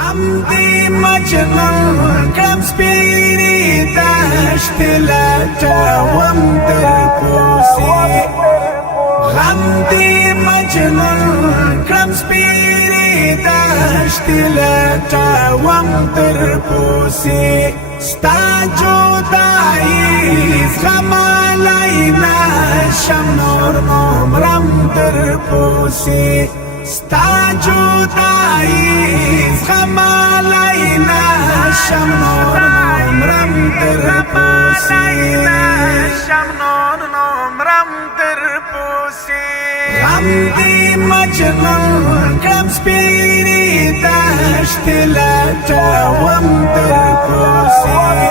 غم دی مجنون کم سپیری دشت لټوم در کوسی غم دی مجنون کم سپیری دشت لټوم در کوسی ستا جدائی زغمالی نشم نور نمرم در کوسی ستا جدائی زغمالی نشم نور نمرم در کوسی غم دی مجنون کم سپیری دشت لټوم در کوسی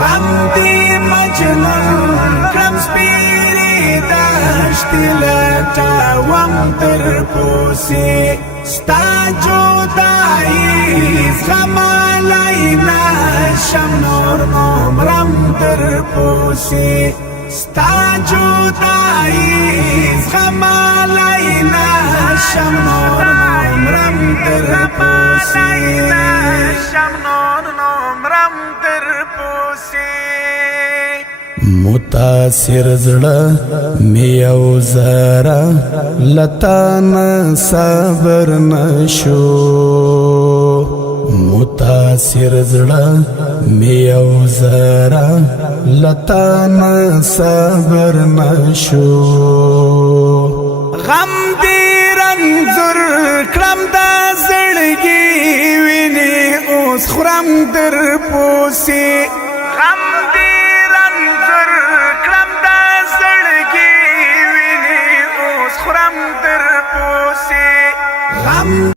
غم دی مجنون کم سپیری دشت لټوم در کوسی ستا جدائی زغمالی نشم نور نمرم در کوسی ستا جدائی زغمالی نشم نور نمرم در کوسی متاثر زړه می او زرا لتان صبر نشو متاثر زړه می او زرا لتان صبر نشو غم دی رنځور کړم د زړګي ویني اوس خرم در پوسی غم